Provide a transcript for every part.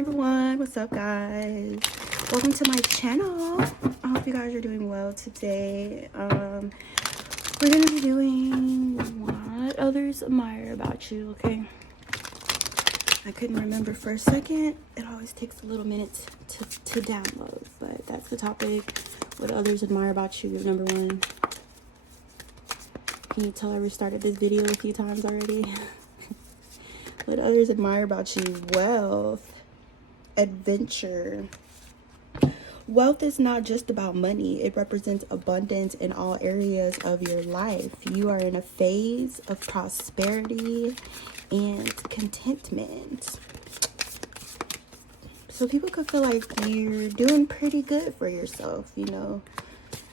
number one. What's up, guys? Welcome to my channel. I hope you guys are doing well today. We're gonna be doing what others admire about you. Okay, I couldn't remember for a second. It always takes a little minute to download, but that's the topic. What others admire about you, number one. Can you tell I restarted this video a few times already? What others admire about you? Wealth, adventure. Wealth is not just about money. It represents abundance in all areas of your life. You are in a phase of prosperity and contentment. So people could feel like you're doing pretty good for yourself, you know.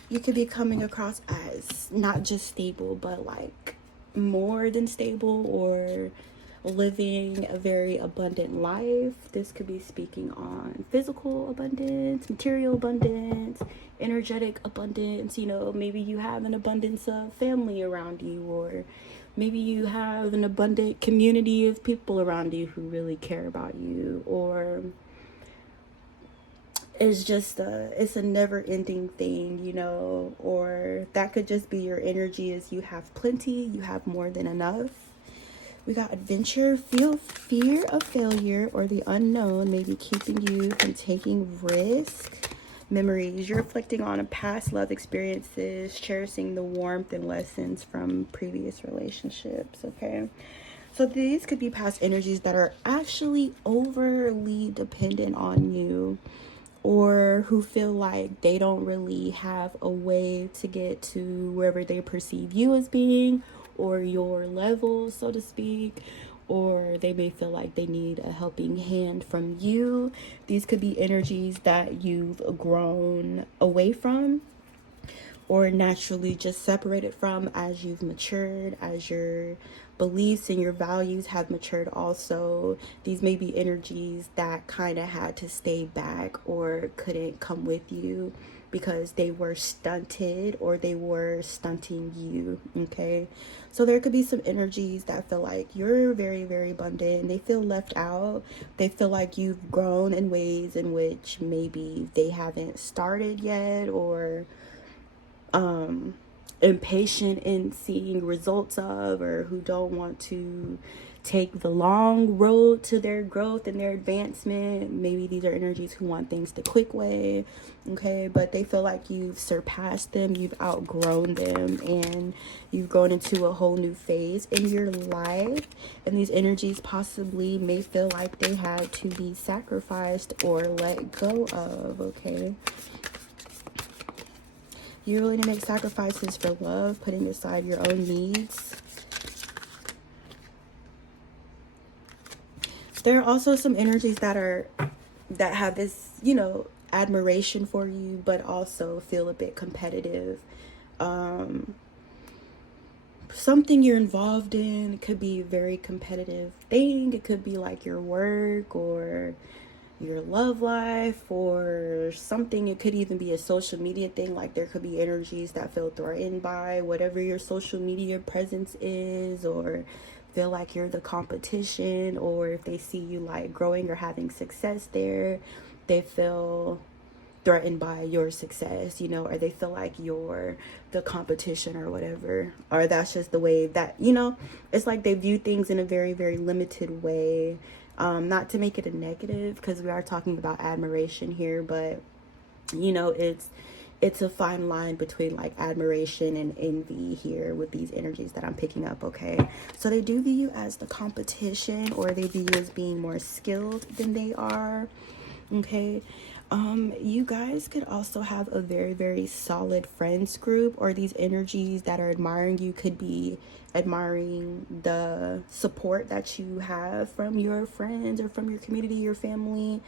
You could be coming across as not just stable, but like more than stable, or living a very abundant life. This could be speaking on physical abundance, material abundance, energetic abundance. You know, maybe you have an abundance of family around you, or maybe you have an abundant community of people around you who really care about you, or it's a never-ending thing, you know. Or that could just be your energy, is you have plenty, you have more than enough. We got adventure. Feel fear of failure or the unknown may be keeping you from taking risk. Memories. You're reflecting on past love experiences, cherishing the warmth and lessons from previous relationships. Okay, so these could be past energies that are actually overly dependent on you, or who feel like they don't really have a way to get to wherever they perceive you as being, or your level, so to speak, or they may feel like they need a helping hand from you. These could be energies that you've grown away from, or naturally just separated from as you've matured, as your beliefs and your values have matured also. These may be energies that kind of had to stay back or couldn't come with you because they were stunted, or they were stunting you. Okay, so there could be some energies that feel like you're very, very abundant and they feel left out. They feel like you've grown in ways in which maybe they haven't started yet, or impatient in seeing results of, or who don't want to take the long road to their growth and their advancement. Maybe these are energies who want things the quick way. Okay, but they feel like you've surpassed them, you've outgrown them, and you've grown into a whole new phase in your life. And these energies possibly may feel like they had to be sacrificed or let go of. Okay, you're willing to make sacrifices for love, putting aside your own needs. There are also some energies that have this, you know, admiration for you, but also feel a bit competitive. Something you're involved in, it could be a very competitive thing. It could be like your work or your love life or something. It could even be a social media thing. Like there could be energies that feel threatened by whatever your social media presence is, or feel like you're the competition, or if they see you like growing or having success there, they feel threatened by your success, you know, or they feel like you're the competition or whatever, or that's just the way that, you know, it's like they view things in a very, very limited way. Not to make it a negative, because we are talking about admiration here, but you know, it's a fine line between like admiration and envy here with these energies that I'm picking up. Okay, so they do view you as the competition, or they view you as being more skilled than they are. Okay, you guys could also have a very, very solid friends group, or these energies that are admiring you could be admiring the support that you have from your friends or from your community, your family.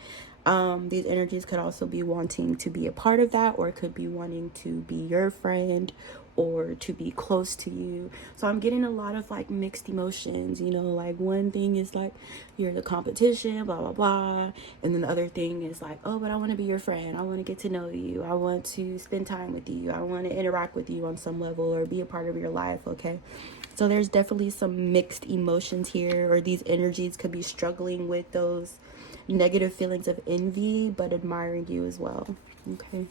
These energies could also be wanting to be a part of that, or it could be wanting to be your friend or to be close to you. So I'm getting a lot of like mixed emotions, you know, like one thing is like you're the competition, blah blah blah, and then the other thing is like, oh, but I want to be your friend, I want to get to know you, I want to spend time with you, I want to interact with you on some level or be a part of your life. Okay, so there's definitely some mixed emotions here, or these energies could be struggling with those negative feelings of envy, but admiring you as well. Okay.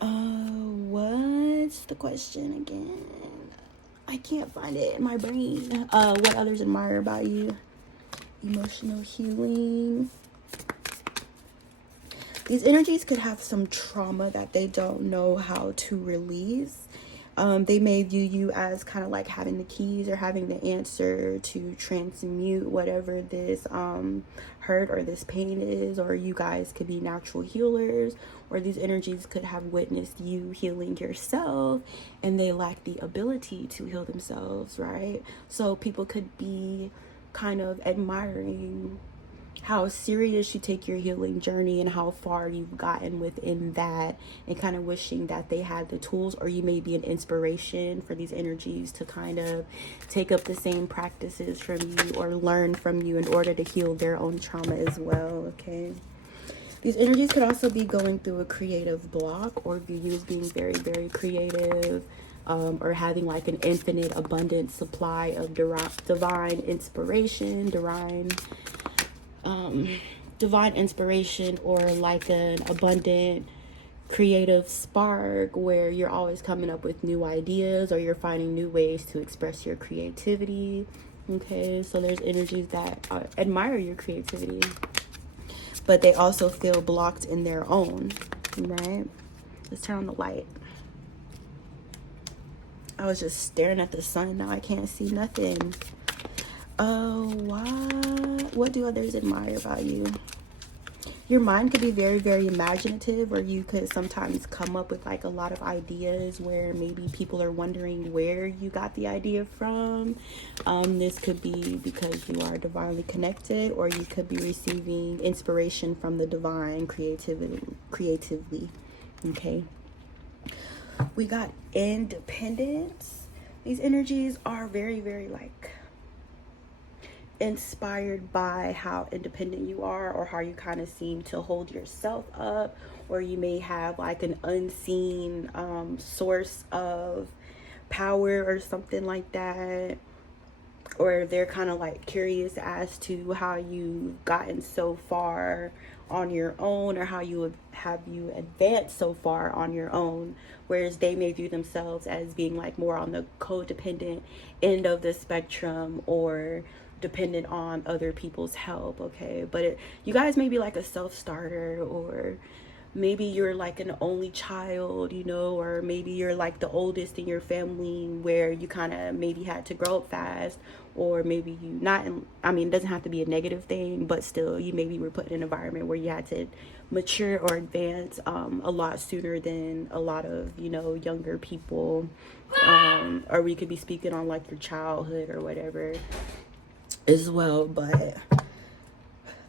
What's the question again? I can't find it in my brain. What others admire about you? Emotional healing. These energies could have some trauma that they don't know how to release. They may view you as kind of like having the keys or having the answer to transmute whatever this hurt or this pain is, or you guys could be natural healers, or these energies could have witnessed you healing yourself and they lack the ability to heal themselves, right? So people could be kind of admiring how serious you take your healing journey and how far you've gotten within that, and kind of wishing that they had the tools, or you may be an inspiration for these energies to kind of take up the same practices from you or learn from you in order to heal their own trauma as well. Okay. These energies could also be going through a creative block, or view you as being very, very creative, or having like an infinite abundant supply of divine inspiration, divine inspiration, or like an abundant creative spark where you're always coming up with new ideas, or you're finding new ways to express your creativity. Okay, so there's energies that admire your creativity, but they also feel blocked in their own, right? Let's turn on the light. I was just staring at the sun. Now I can't see nothing. What do others admire about you? Your mind could be very, very imaginative, or you could sometimes come up with like a lot of ideas where maybe people are wondering where you got the idea from. This could be because you are divinely connected, or you could be receiving inspiration from the divine creatively. Okay. We got independence. These energies are very, very like inspired by how independent you are, or how you kind of seem to hold yourself up, or you may have like an unseen source of power or something like that, or they're kind of like curious as to how you've gotten so far on your own, or how you advanced so far on your own, whereas they may view themselves as being like more on the codependent end of the spectrum, or dependent on other people's help. Okay, but you guys may be like a self-starter, or maybe you're like an only child, you know, or maybe you're like the oldest in your family where you kind of maybe had to grow up fast, or maybe you not in, I mean, it doesn't have to be a negative thing, but still you maybe were put in an environment where you had to mature or advance a lot sooner than a lot of, you know, younger people, or we could be speaking on like your childhood or whatever as well. But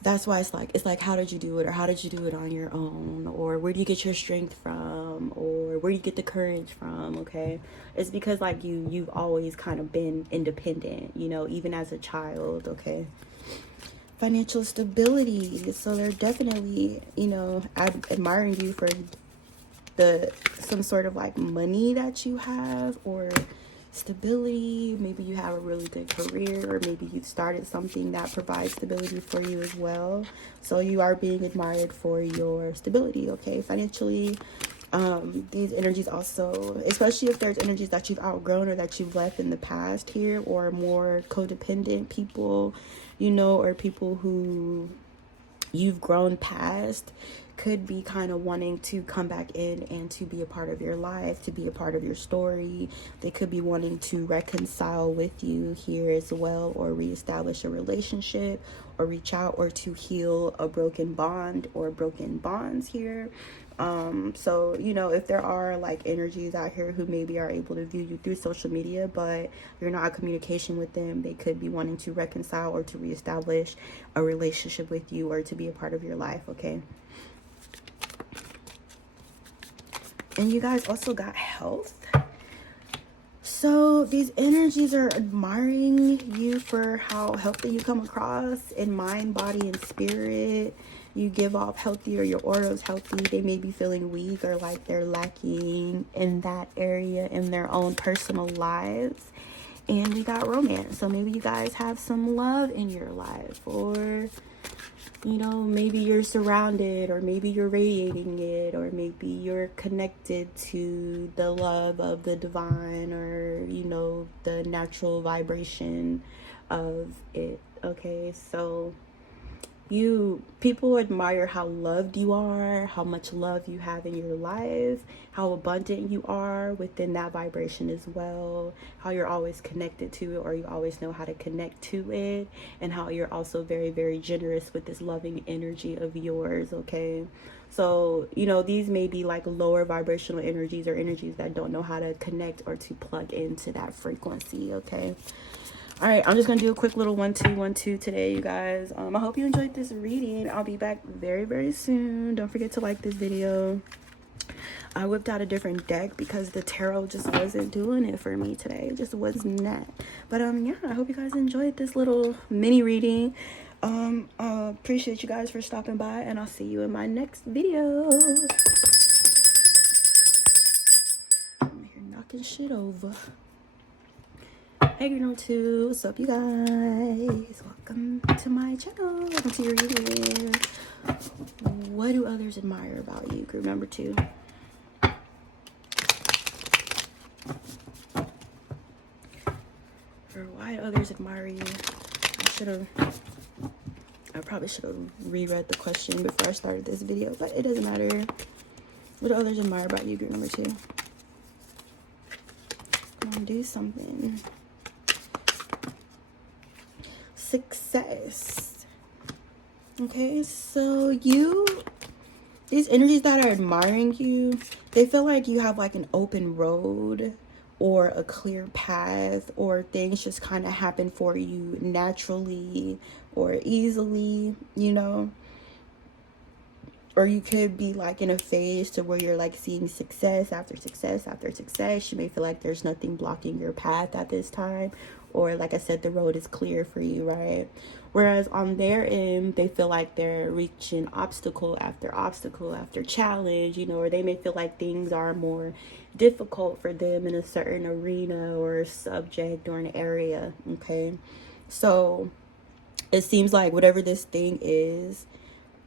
that's why it's like how did you do it, or how did you do it on your own, or where do you get your strength from, or where do you get the courage from? Okay, it's because like you've always kind of been independent, you know, even as a child. Okay. Financial stability. So they're definitely, you know, admiring you for some sort of like money that you have, or stability. Maybe you have a really good career, or maybe you've started something that provides stability for you as well. So you are being admired for your stability. Okay, financially. These energies also, especially if there's energies that you've outgrown or that you've left in the past here, or more codependent people, you know, or people who you've grown past, could be kind of wanting to come back in and to be a part of your life, to be a part of your story. They could be wanting to reconcile with you here as well, or reestablish a relationship, or reach out, or to heal a broken bond or broken bonds here. So, you know, if there are like energies out here who maybe are able to view you through social media, but you're not in communication with them, they could be wanting to reconcile or to reestablish a relationship with you, or to be a part of your life. Okay. And you guys also got health. So these energies are admiring you for how healthy you come across in mind, body, and spirit. You give off healthy, or your aura is healthy. They may be feeling weak, or like they're lacking in that area in their own personal lives. And we got romance. So maybe you guys have some love in your life, or you know, maybe you're surrounded, or maybe you're radiating it, or maybe you're connected to the love of the divine, or, you know, the natural vibration of it. Okay, so people admire how loved you are, how much love you have in your life, how abundant you are within that vibration as well, how you're always connected to it, or you always know how to connect to it, and how you're also very, very generous with this loving energy of yours. Okay, so you know, these may be like lower vibrational energies, or energies that don't know how to connect or to plug into that frequency. Okay, all right, I'm just gonna do a quick little 1-2-1-2 today, you guys. I hope you enjoyed this reading. I'll be back very, very soon. Don't forget to like this video. I whipped out a different deck because the tarot just wasn't doing it for me today. It just was not. But yeah, I hope you guys enjoyed this little mini reading. Appreciate you guys for stopping by, and I'll see you in my next video. I'm here knocking shit over. Hey, girl number 2, what's up, you guys? Welcome to my channel. Welcome to your reading. What do others admire about you, group number 2? Or why do others admire you? I probably should have reread the question before I started this video, but it doesn't matter. What do others admire about you, group number 2? Come on, do something. Success. Okay, so these energies that are admiring you, they feel like you have like an open road or a clear path, or things just kind of happen for you naturally or easily, you know. Or you could be like in a phase to where you're like seeing success after success after success. You may feel like there's nothing blocking your path at this time, or like I said, the road is clear for you, right? Whereas on their end, they feel like they're reaching obstacle after challenge, you know, or they may feel like things are more difficult for them in a certain arena or subject or an area. Okay, so it seems like whatever this thing is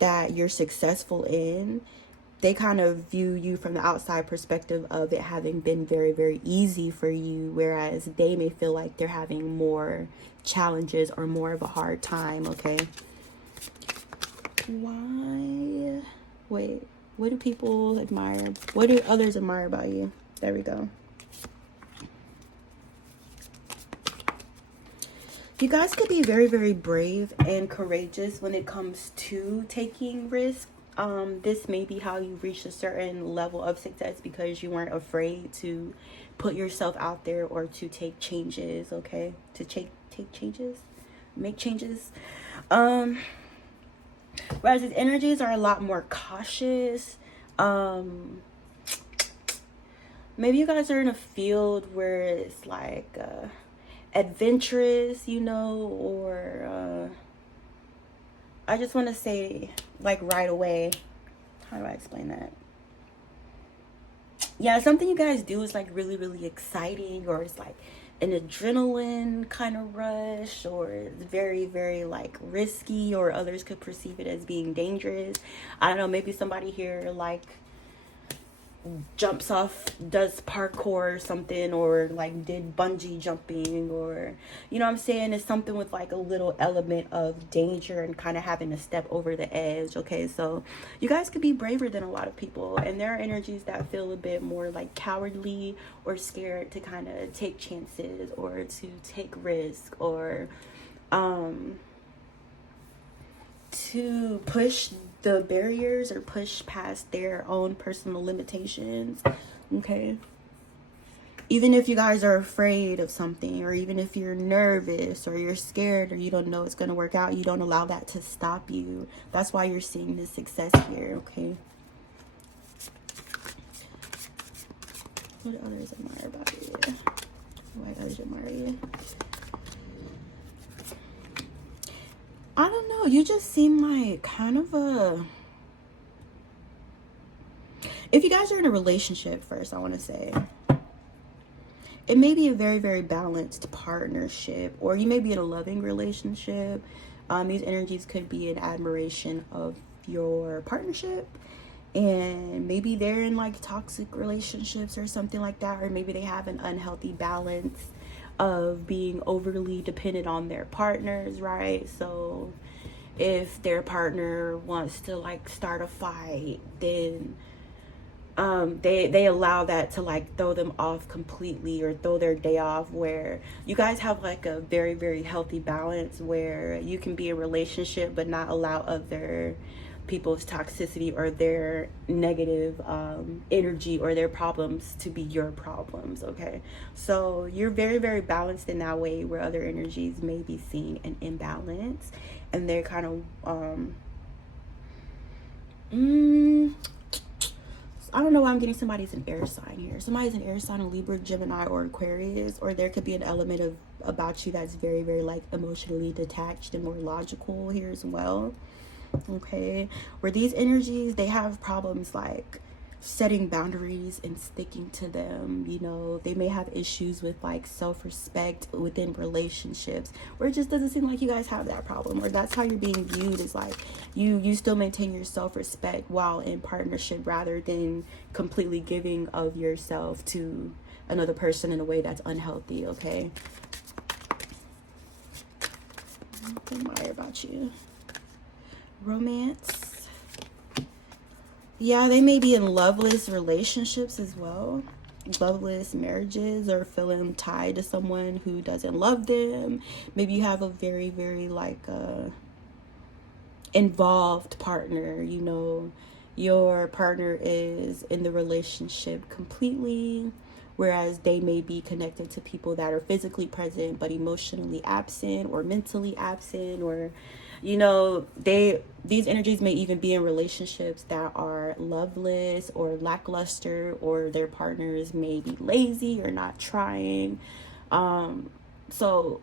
that you're successful in, they kind of view you from the outside perspective of it having been very, very easy for you, whereas they may feel like they're having more challenges or more of a hard time. Okay, what do people admire? What do others admire about you? There we go. You guys could be very, very brave and courageous when it comes to taking risks. This may be how you reach a certain level of success because you weren't afraid to put yourself out there or to take changes. Okay, to take changes, make changes. Whereas these energies are a lot more cautious. Maybe you guys are in a field where it's like adventurous, you know, or I just want to say like right away. How do I explain that? Yeah, something you guys do is like really, really exciting, or it's like an adrenaline kind of rush, or it's very, very like risky, or others could perceive it as being dangerous. I don't know, maybe somebody here like jumps off, does parkour or something, or like did bungee jumping, or you know what I'm saying, it's something with like a little element of danger and kind of having to step over the edge. Okay, so you guys could be braver than a lot of people, and there are energies that feel a bit more like cowardly or scared to kind of take chances or to take risk, or to push the barriers or push past their own personal limitations. Okay, even if you guys are afraid of something, or even if you're nervous or you're scared or you don't know it's going to work out, you don't allow that to stop you. That's why you're seeing this success here. Okay, what do others admire about you? Why do others admire you? I don't know, you just seem like kind of a, if you guys are in a relationship, first I want to say, it may be a very, very balanced partnership, or you may be in a loving relationship. These energies could be in admiration of your partnership, and maybe they're in like toxic relationships or something like that, or maybe they have an unhealthy balance of being overly dependent on their partners, right? So if their partner wants to like start a fight, then they allow that to like throw them off completely or throw their day off, where you guys have like a very, very healthy balance where you can be in a relationship but not allow other people's toxicity or their negative energy or their problems to be your problems. Okay, so you're very, very balanced in that way, where other energies may be seeing an imbalance, and they're kind of I don't know why I'm getting somebody's an air sign here. Somebody's an air sign, a Libra, Gemini, or Aquarius, or there could be an element of about you that's very, very like emotionally detached and more logical here as well. Okay, where these energies, they have problems like setting boundaries and sticking to them. You know, they may have issues with like self-respect within relationships, where it just doesn't seem like you guys have that problem, or that's how you're being viewed, is like you still maintain your self-respect while in partnership, rather than completely giving of yourself to another person in a way that's unhealthy. Okay, I admire about you. Romance. Yeah, they may be in loveless relationships as well. Loveless marriages, or feeling tied to someone who doesn't love them. Maybe you have a very, very like involved partner. You know, your partner is in the relationship completely, whereas they may be connected to people that are physically present but emotionally absent or mentally absent, or you know, these energies may even be in relationships that are loveless or lackluster, or their partners may be lazy or not trying. So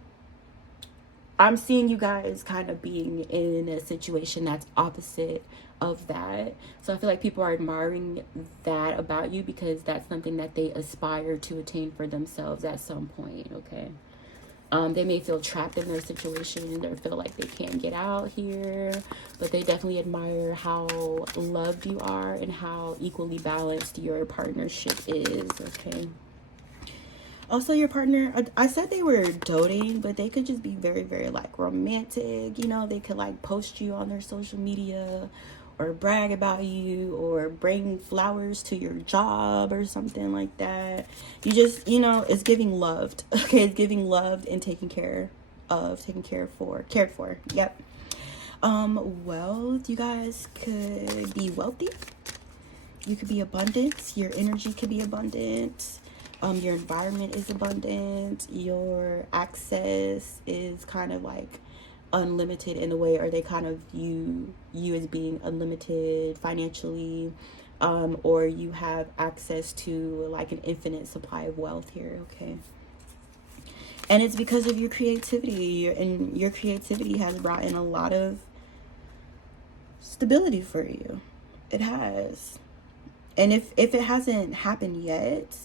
I'm seeing you guys kind of being in a situation that's opposite of that. So I feel like people are admiring that about you, because that's something that they aspire to attain for themselves at some point. Okay. They may feel trapped in their situation or feel like they can't get out here, but they definitely admire how loved you are and how equally balanced your partnership is. Okay. Also, your partner, I said they were doting, but they could just be very, very like romantic. You know, they could like post you on their social media, or brag about you, or bring flowers to your job or something like that. You just, you know, it's giving loved. Okay, it's giving loved and taken care of, cared for. Yep. Well, you guys could be wealthy. You could be abundant. Your energy could be abundant. Your environment is abundant. Your access is kind of like unlimited in a way, or they kind of view you as being unlimited financially, or you have access to like an infinite supply of wealth here. Okay, and it's because of your creativity, and your creativity has brought in a lot of stability for you. It has. And if it hasn't happened yet,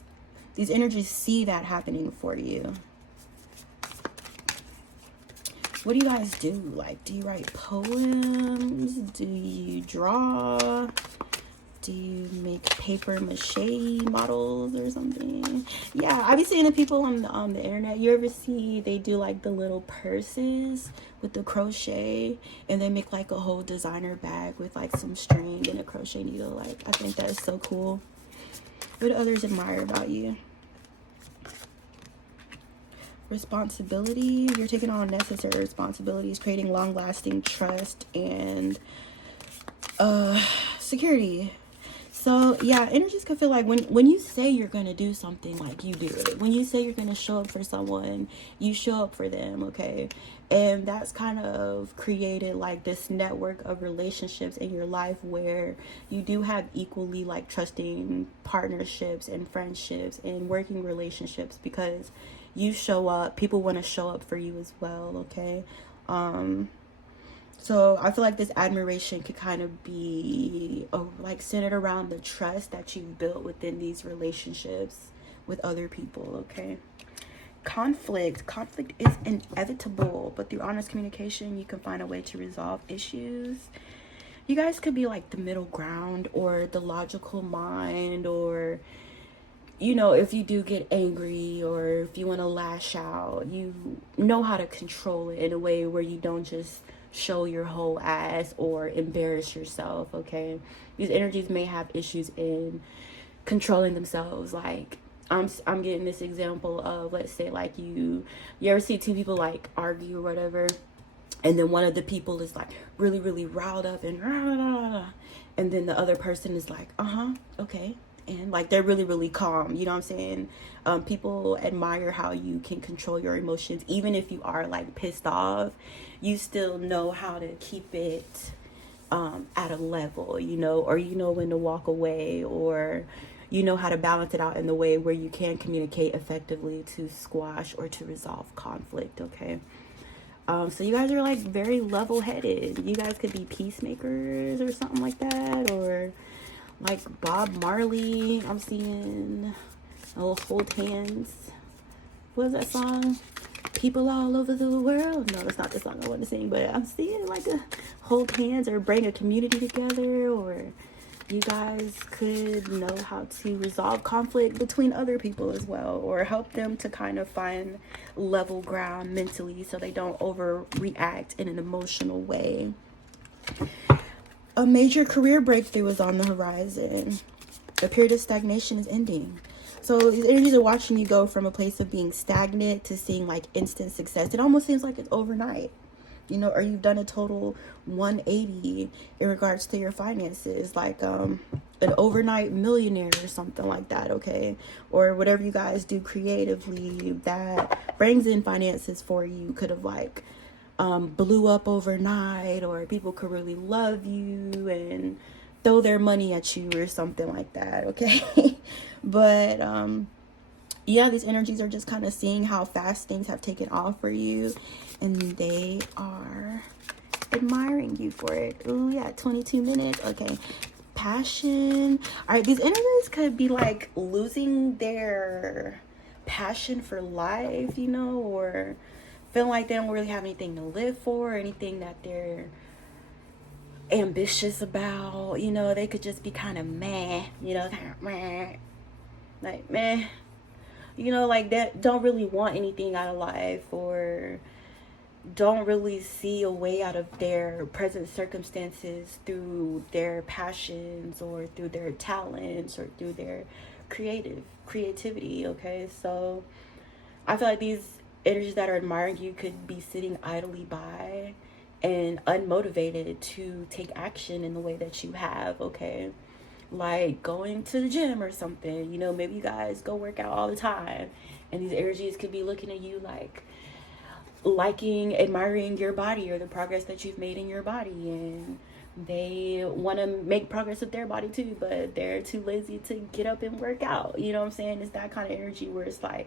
these energies see that happening for you. What do you guys do? Like, do you write poems? Do you draw? Do you make paper mache models or something? Yeah, I've been seeing the people on the internet. You ever see they do like the little purses with the crochet, and they make like a whole designer bag with like some string and a crochet needle. Like, I think that is so cool. What do others admire about you? Responsibility. You're taking on necessary responsibilities, creating long-lasting trust and security. So yeah, energies can feel like when you say you're gonna do something, like you do it. When you say you're gonna show up for someone, you show up for them. Okay, and that's kind of created like this network of relationships in your life, where you do have equally like trusting partnerships and friendships and working relationships, because you show up, people want to show up for you as well. Okay, so I feel like this admiration could kind of be like centered around the trust that you've built within these relationships with other people, okay? Conflict is inevitable, but through honest communication you can find a way to resolve issues. You guys could be like the middle ground or the logical mind, or you know, if you do get angry or if you want to lash out, you know how to control it in a way where you don't just show your whole ass or embarrass yourself, okay? These energies may have issues in controlling themselves. Like I'm getting this example of, let's say, like you ever see two people like argue or whatever, and then one of the people is like really riled up and and then the other person is like okay, and like they're really calm, you know what I'm saying? People admire how you can control your emotions. Even if you are like pissed off, you still know how to keep it at a level, you know, or you know when to walk away, or you know how to balance it out in the way where you can communicate effectively to squash or to resolve conflict, okay? So you guys are like very level-headed. You guys could be peacemakers or something like that, or like Bob Marley. I'm seeing hold hands. What is that song? People all over the world. No, that's not the song I want to sing, but I'm seeing like a hold hands or bring a community together, or you guys could know how to resolve conflict between other people as well, or help them to kind of find level ground mentally so they don't overreact in an emotional way. A major career breakthrough is on the horizon. A period of stagnation is ending. So these energies are watching you go from a place of being stagnant to seeing like instant success. It almost seems like it's overnight, you know, or you've done a total 180 in regards to your finances, like an overnight millionaire or something like that, okay? Or whatever you guys do creatively that brings in finances for you could have like blew up overnight, or people could really love you and throw their money at you or something like that, okay? But yeah, these energies are just kind of seeing how fast things have taken off for you, and they are admiring you for it. Oh yeah, 22 minutes. Okay. Passion. All right, these energies could be like losing their passion for life, you know, or feeling like they don't really have anything to live for, or anything that they're ambitious about, you know. They could just be kind of meh, you know, kind of meh, like meh, you know, like that, don't really want anything out of life, or don't really see a way out of their present circumstances through their passions or through their talents or through their creativity, okay? So I feel like these energies that are admiring you could be sitting idly by and unmotivated to take action in the way that you have, okay? Like going to the gym or something, you know, maybe you guys go work out all the time, and these energies could be looking at you like liking, admiring your body or the progress that you've made in your body, and they want to make progress with their body too, but they're too lazy to get up and work out, you know what I'm saying? It's that kind of energy where it's like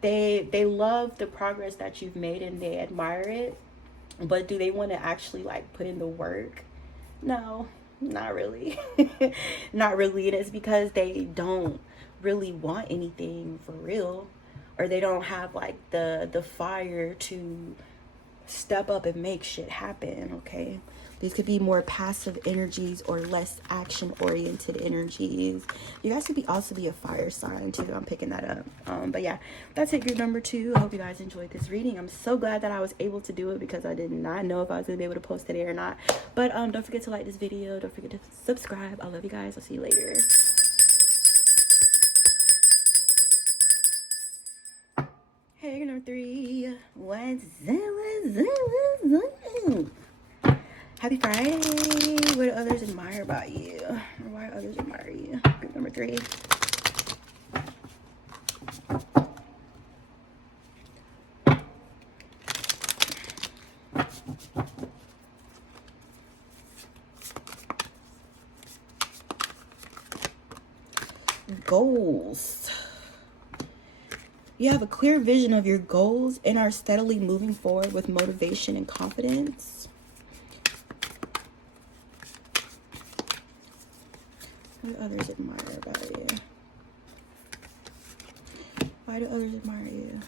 they love the progress that you've made and they admire it, but do they want to actually like put in the work? No, not really. Not really. And it's because they don't really want anything for real, or they don't have like the fire to step up and make shit happen, okay? These could be more passive energies or less action oriented energies. You guys could be also be a fire sign too. I'm picking that up. But yeah, that's it, group number 2. I hope you guys enjoyed this reading. I'm so glad that I was able to do it, because I did not know if I was gonna be able to post today or not. But don't forget to like this video. Don't forget to subscribe. I love you guys. I'll see you later. Hey, number 3. What's up? Happy Friday. What do others admire about you? Or why others admire you? Group number 3. Goals. You have a clear vision of your goals and are steadily moving forward with motivation and confidence. What others admire about you? Why do others admire you?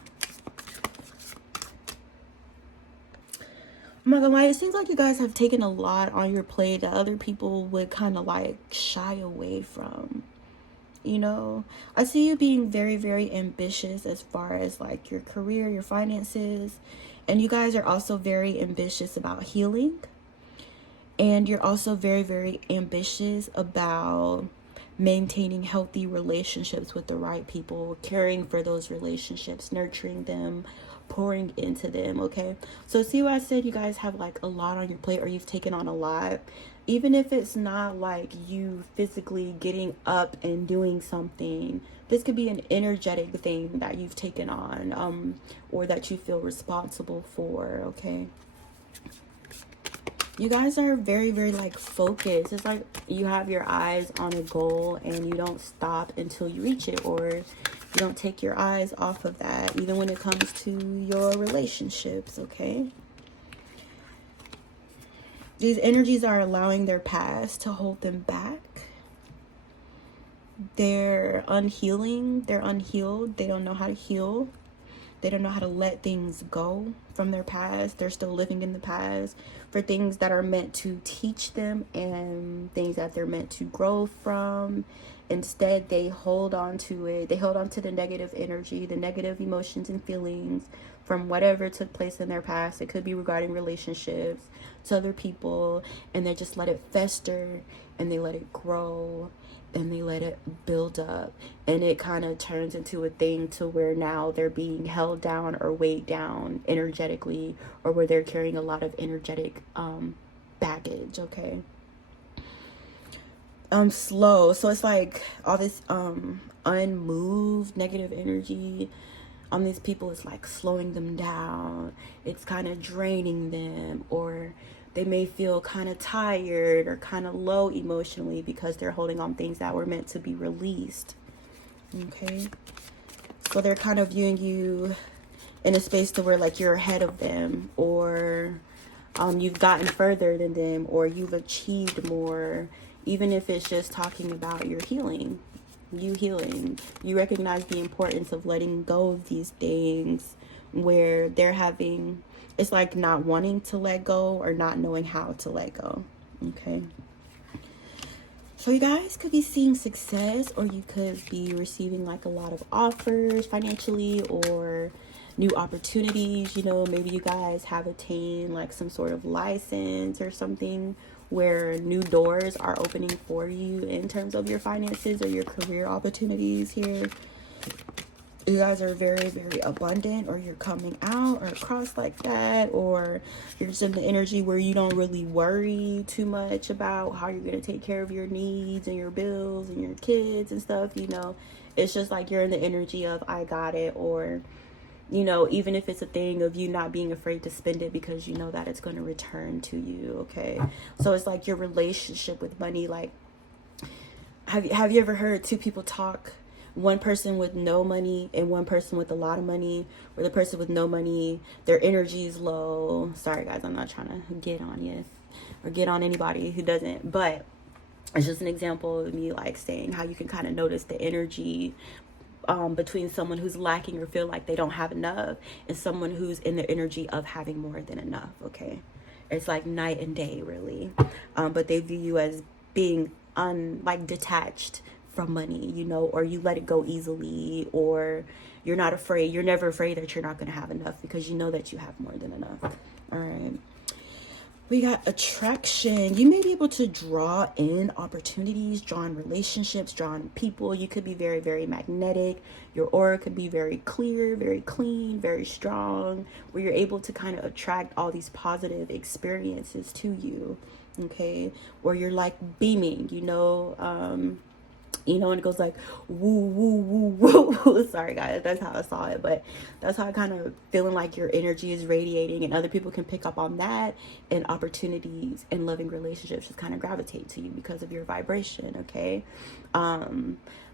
I'm not gonna lie, it seems like you guys have taken a lot on your plate that other people would kind of like shy away from. You know, I see you being very, very ambitious as far as like your career, your finances, and you guys are also very ambitious about healing. And you're also very, very ambitious about maintaining healthy relationships with the right people, caring for those relationships, nurturing them, pouring into them. Okay, so see what I said? You guys have like a lot on your plate, or you've taken on a lot. Even if it's not like you physically getting up and doing something, this could be an energetic thing that you've taken on, or that you feel responsible for. Okay, you guys are very, very like focused. It's like you have your eyes on a goal and you don't stop until you reach it, or you don't take your eyes off of that, even when it comes to your relationships. Okay, these energies are allowing their past to hold them back. They're unhealing, they're unhealed, they don't know how to heal. They don't know how to let things go from their past. They're still living in the past for things that are meant to teach them and things that they're meant to grow from. Instead, they hold on to it. They hold on to the negative energy, the negative emotions and feelings from whatever took place in their past. It could be regarding relationships to other people, and they just let it fester and they let it grow and they let it build up, and it kind of turns into a thing to where now they're being held down or weighed down energetically, or where they're carrying a lot of energetic baggage. Okay, slow, so it's like all this unmoved negative energy on these people is like slowing them down. It's kind of draining them, or they may feel kind of tired or kind of low emotionally because they're holding on things that were meant to be released. Okay, so they're kind of viewing you in a space to where like you're ahead of them, or you've gotten further than them, or you've achieved more, even if it's just talking about your healing. You recognize the importance of letting go of these things where they're having, it's like not wanting to let go or not knowing how to let go. Okay, so you guys could be seeing success, or you could be receiving like a lot of offers financially, or new opportunities. You know, maybe you guys have attained like some sort of license or something where new doors are opening for you in terms of your finances or your career opportunities here. You guys are very, very abundant, or you're coming out or across like that, or you're just in the energy where you don't really worry too much about how you're going to take care of your needs and your bills and your kids and stuff. You know, it's just like you're in the energy of I got it, or you know, even if it's a thing of you not being afraid to spend it because you know that it's going to return to you. Okay, so it's like your relationship with money. Like, have you ever heard two people talk, one person with no money and one person with a lot of money, where the person with no money, their energy is low? Sorry guys, I'm not trying to get on you or get on anybody who doesn't, but it's just an example of me like saying how you can kind of notice the energy between someone who's lacking or feel like they don't have enough and someone who's in the energy of having more than enough. Okay, it's like night and day, really. But they view you as being like detached from money, you know, or you let it go easily, or you're not afraid, you're never afraid that you're not going to have enough because you know that you have more than enough. All right, we got attraction. You may be able to draw in opportunities, draw in relationships, draw in people. You could be very, very magnetic. Your aura could be very clear, very clean, very strong, where you're able to kind of attract all these positive experiences to you. Okay, where you're like beaming, you know, and it goes like woo woo woo woo. Sorry guys, that's how I saw it, but that's how I kind of feeling like your energy is radiating, and other people can pick up on that, and opportunities and loving relationships just kind of gravitate to you because of your vibration. Okay,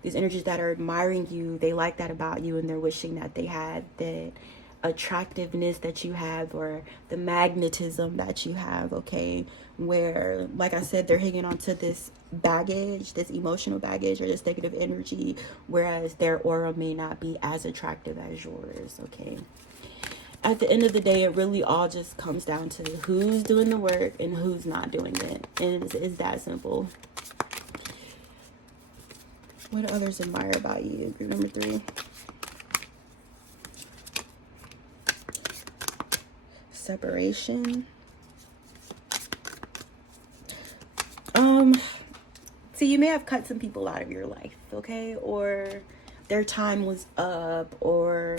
these energies that are admiring you, they like that about you, and they're wishing that they had that attractiveness that you have or the magnetism that you have, okay? Where, like I said, they're hanging on to this baggage, this emotional baggage or this negative energy, whereas their aura may not be as attractive as yours, okay? At the end of the day, it really all just comes down to who's doing the work and who's not doing it. And it's that simple. What do others admire about you? Group number 3. Separation. So you may have cut some people out of your life, okay? Or their time was up, or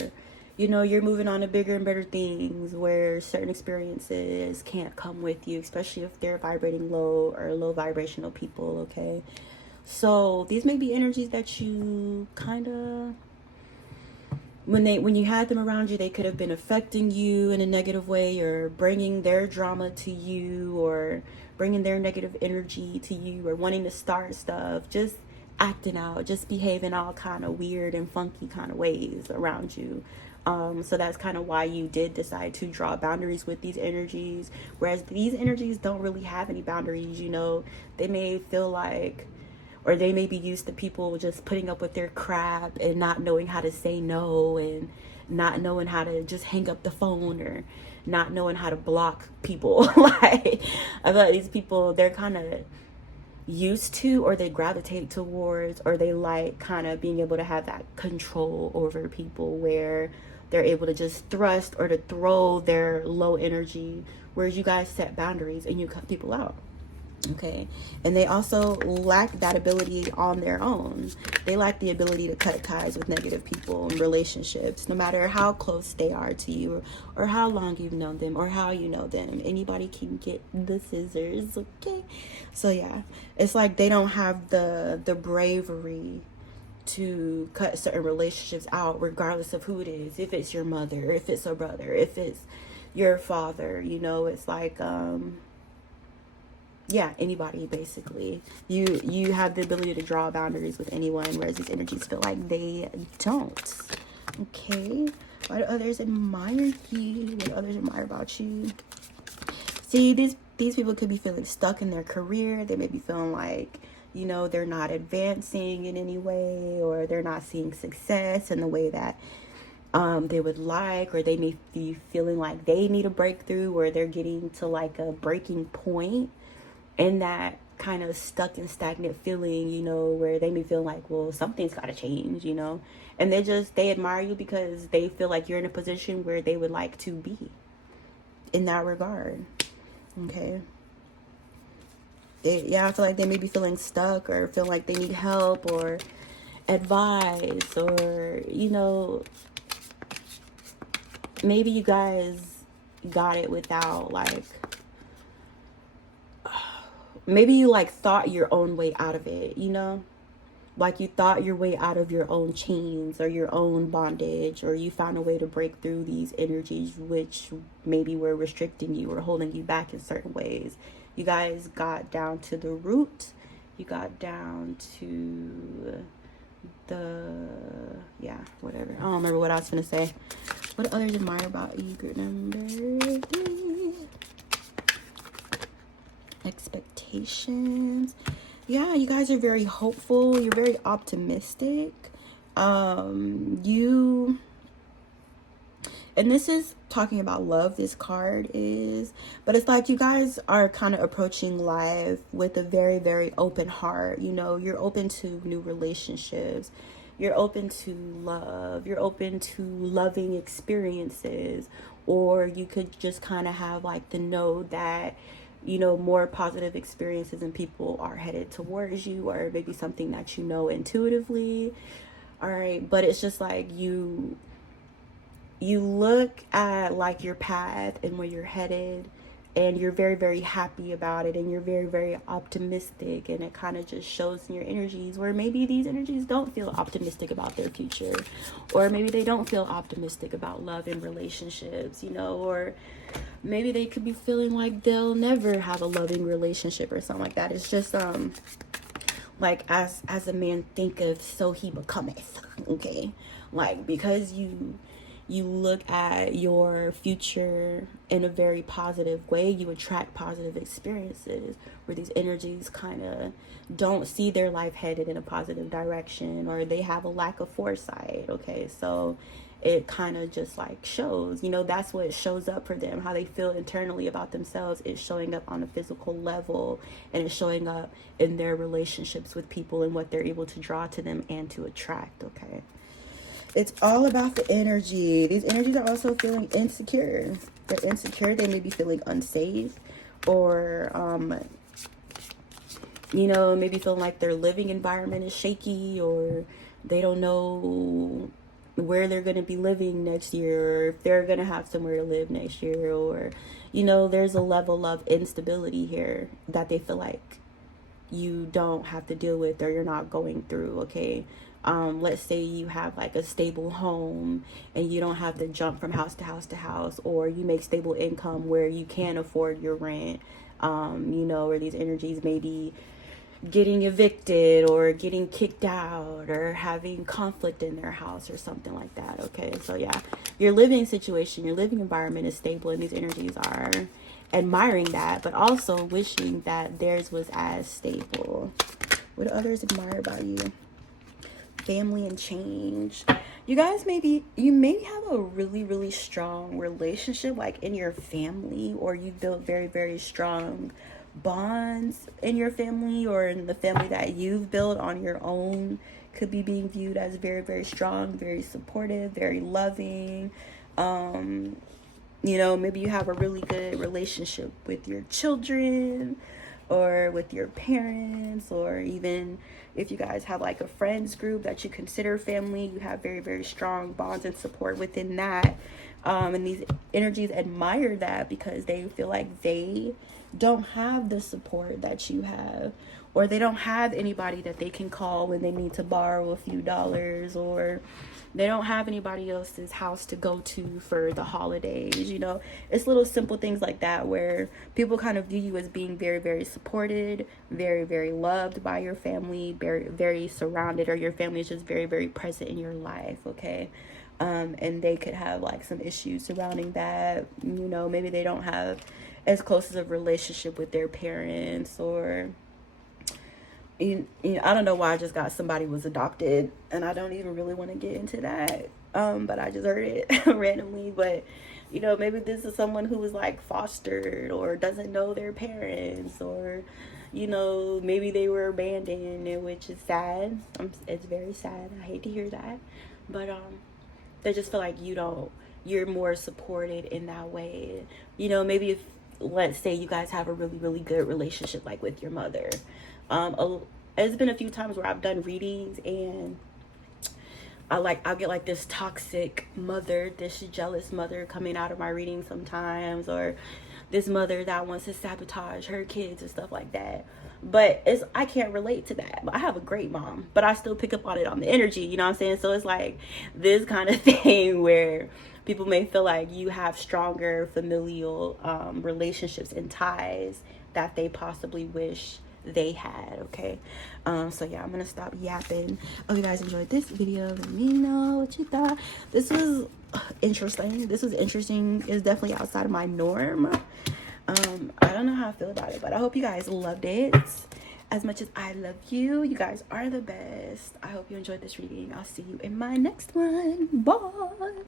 you're moving on to bigger and better things where certain experiences can't come with you, especially if they're vibrating low or low vibrational people, okay? So these may be energies that you kind of, when you had them around you, they could have been affecting you in a negative way or bringing their drama to you or bringing their negative energy to you or wanting to start stuff, just acting out, just behaving all kind of weird and funky kind of ways around you. So that's kind of why you did decide to draw boundaries with these energies, whereas these energies don't really have any boundaries. They may feel like, or they may be used to people just putting up with their crap and not knowing how to say no and not knowing how to just hang up the phone or not knowing how to block people. Like, I feel like these people, they're kind of used to, or they gravitate towards, or they like kind of being able to have that control over people where they're able to just thrust or to throw their low energy, whereas you guys set boundaries and you cut people out. Okay, and they also lack that ability on their own. They lack the ability to cut ties with negative people and relationships, no matter how close they are to you or how long you've known them or how you know them. Anybody can get the scissors, okay? So yeah, it's like they don't have the bravery to cut certain relationships out, regardless of who it is. If it's your mother, if it's a brother, if it's your father, it's like yeah, anybody basically. You have the ability to draw boundaries with anyone, whereas these energies feel like they don't. Okay, why do others admire you? What do others admire about you? See, these people could be feeling stuck in their career. They may be feeling like they're not advancing in any way, or they're not seeing success in the way that they would like, or they may be feeling like they need a breakthrough, or they're getting to like a breaking point. And that kind of stuck and stagnant feeling, where they may feel like, well, something's got to change, and they admire you because they feel like you're in a position where they would like to be in that regard. Okay. I feel like they may be feeling stuck or feel like they need help or advice, or, maybe you guys got it without like, maybe you like thought your own way out of it, like you thought your way out of your own chains or your own bondage, or you found a way to break through these energies which maybe were restricting you or holding you back in certain ways. You guys got down to the root. You got down to whatever. I don't remember what I was gonna say. What do others admire about you? Group number 3. Expectations. Yeah, you guys are very hopeful. You're very optimistic. And this is talking about love, this card is, but it's like you guys are kind of approaching life with a very, very open heart. You're open to new relationships. You're open to love. You're open to loving experiences, or you could just kind of have like the know that more positive experiences and people are headed towards you, or maybe something that intuitively. All right, but it's just like you look at like your path and where you're headed, and you're very, very happy about it, and you're very, very optimistic, and it kind of just shows in your energies, where maybe these energies don't feel optimistic about their future, or maybe they don't feel optimistic about love and relationships, or maybe they could be feeling like they'll never have a loving relationship or something like that. It's just like as a man thinketh, so he becometh. Okay, like because you you look at your future in a very positive way, you attract positive experiences, where these energies kind of don't see their life headed in a positive direction, or they have a lack of foresight. Okay, so it kind of just like shows, that's what shows up for them. How they feel internally about themselves is showing up on a physical level, and it's showing up in their relationships with people and what they're able to draw to them and to attract. Okay, it's all about the energy. These energies are also feeling insecure. They're insecure. They may be feeling unsafe, or maybe feeling like their living environment is shaky, or they don't know where they're going to be living next year, or if they're going to have somewhere to live next year, or there's a level of instability here that they feel like you don't have to deal with, or you're not going through. Okay, let's say you have like a stable home and you don't have to jump from house to house to house, or you make stable income where you can afford your rent, where these energies may be getting evicted or getting kicked out or having conflict in their house or something like that. Okay, so yeah, your living situation, your living environment is stable, and these energies are admiring that, but also wishing that theirs was as stable. What do others admire about you? Family and change. You guys you maybe have a really, really strong relationship like in your family, or you built very, very strong bonds in your family, or in the family that you've built on your own, could be being viewed as very, very strong, very supportive, very loving. Maybe you have a really good relationship with your children, or with your parents, or even if you guys have like a friends group that you consider family, you have very, very strong bonds and support within that. And these energies admire that because they feel like they don't have the support that you have, or they don't have anybody that they can call when they need to borrow a few dollars, or they don't have anybody else's house to go to for the holidays. It's little simple things like that where people kind of view you as being very, very supported, very, very loved by your family, very, very surrounded, or your family is just very, very present in your life. Okay, and they could have like some issues surrounding that. Maybe they don't have as close as a relationship with their parents, or I don't know why I just got somebody was adopted, and I don't even really want to get into that, but I just heard it randomly. But maybe this is someone who was like fostered, or doesn't know their parents, or maybe they were abandoned, which is sad. It's very sad. I hate to hear that, but they just feel like you're more supported in that way. Maybe if, let's say, you guys have a really, really good relationship like with your mother. It's been a few times where I've done readings, and I'll get like this toxic mother, this jealous mother coming out of my reading sometimes, or this mother that wants to sabotage her kids and stuff like that. But I can't relate to that. I have a great mom, but I still pick up on it on the energy, you know what I'm saying? So it's like this kind of thing where people may feel like you have stronger familial relationships and ties that they possibly wish they had. Okay, so yeah, I'm gonna stop yapping. Hope you guys enjoyed this video. Let me know what you thought. This was interesting. It's definitely outside of my norm. I don't know how I feel about it, but I hope you guys loved it as much as I love you. You guys are the best. I hope you enjoyed this reading. I'll see you in my next one. Bye.